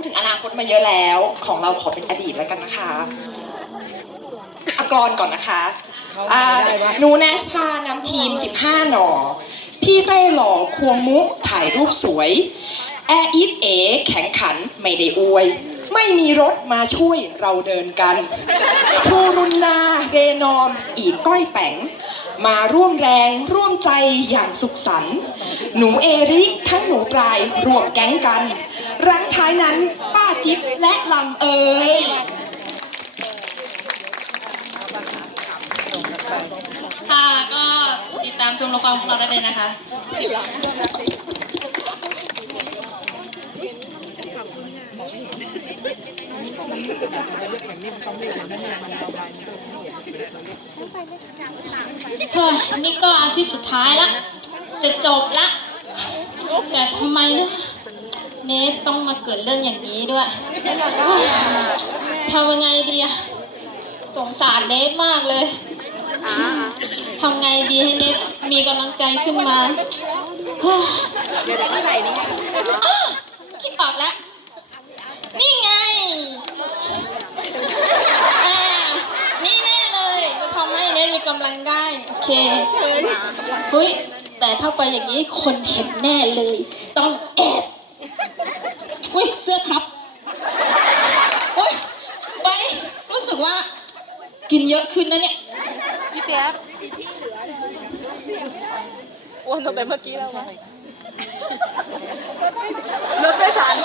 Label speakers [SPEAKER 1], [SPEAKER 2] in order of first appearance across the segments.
[SPEAKER 1] พูดถึงอนาคตมาเยอะแล้ว ของเราขอเป็นอดีตแล้วกันนะคะอากรก่อนนะคะอ่าหนูแนชพานำทีม 15 หน่อ พี่เต้หล่อควงมุกถ่ายรูปสวย แอร์อีฟเอ แข่งขันไม่ได้อวย ไม่มีรถมาช่วยเราเดินกันครูรุณนาเรนอม อีกก้อยแป๋ง มาร่วมแรงร่วมใจอย่างสุขสันต์หนูเอริทั้งหนูปลายรวมแก๊งกันรังท้ายนั้นป้าจิ๊บและลำเอ๋ย
[SPEAKER 2] ค่ะก็ติดตามชมละครของเราได้เลยนะคะ เฮ้ยนี่ก็อาทิตย์สุดท้ายละ จะจบละ แต่ทำไมนะเนทต้องมาเกิดเรื่องอย่างนี้ด้วยทำยังไงดีอะสงสารเนทมากเลยทำไงดีให้เน็ตมีกำลังใจขึ้นมาเฮ้ยอ้าวคิดออกแล้ว นี่ไงอ่านี่แน่เลยทำให้เน็ตมีกำลังได้ โอ เคเฮ้ยแต่ถ้าไปอย่างนี้คนเห็นแน่เลย ต้องแอบอุ้ยเสื้อครับอุ้ยไปรู้สึกว่า กินเยอะขึ้นนะเนี่ย
[SPEAKER 3] พี่แจ๊บอ้วนตั้งแต่เมื่อกี้แล้ววะรถไม่ทันเ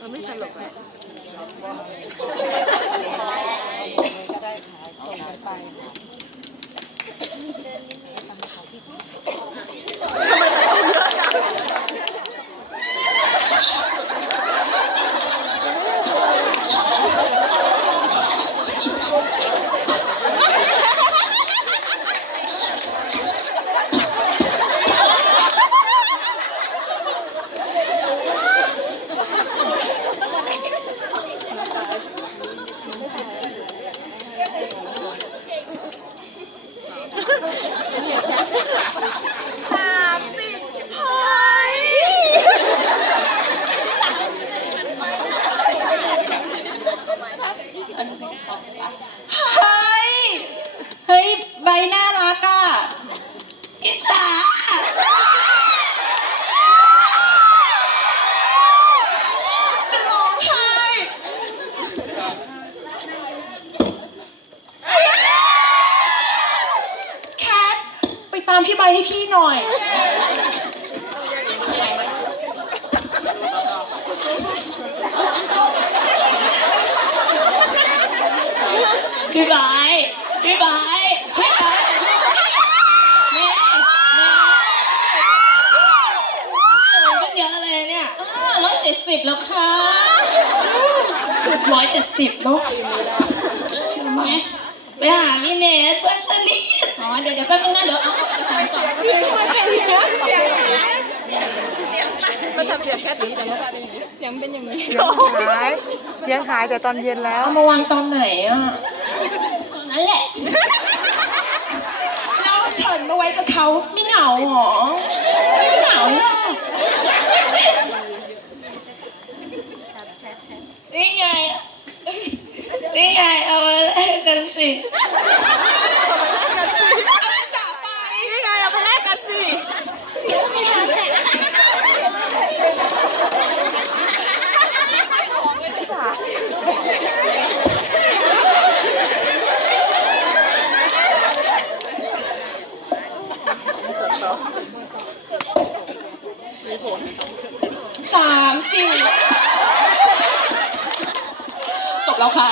[SPEAKER 3] ขาไม่ทันหรอกอะ
[SPEAKER 1] เฮ้ย เฮ้ย ใบน่ารักอะอิจฉาจะร้องไห้แคท ไปตาม พี่ใบให้พี่หน่อย พี่ใบพี่ใบพี่ใบนี่นี่มันเยอะเลยเนี่ย
[SPEAKER 2] ร้อยเจ็ดสิบแล้วค่ะ
[SPEAKER 1] ร้อยเจ็ดสิบเนาะ
[SPEAKER 2] ไง
[SPEAKER 1] ไปหาพี่เนส เดี๋
[SPEAKER 2] ยวเดี๋ยวแป๊บนึงนะเดี๋ยวเอาเอกสารก่อน
[SPEAKER 3] มันทำเสียงแค่นี้แต่ว่าเสี
[SPEAKER 2] ยงเป็นอย่างนี้
[SPEAKER 3] เสียงหายเสียงหายแต่ตอนเย็นแล้ว
[SPEAKER 1] เอามาวางตอนไหนอะ
[SPEAKER 2] ตอนนั้นแหละ
[SPEAKER 1] แล้วเฉินมาไว้กับเขาไม่เหงาหรอ
[SPEAKER 2] ไม่เหงาเลย
[SPEAKER 1] นี่ไงนี่ไงเอามาแลกกันสิ เอาจ่าไป
[SPEAKER 3] นี่ไงเอาไปแลกกันสิ
[SPEAKER 1] สามสี่จบแล้วค่ะ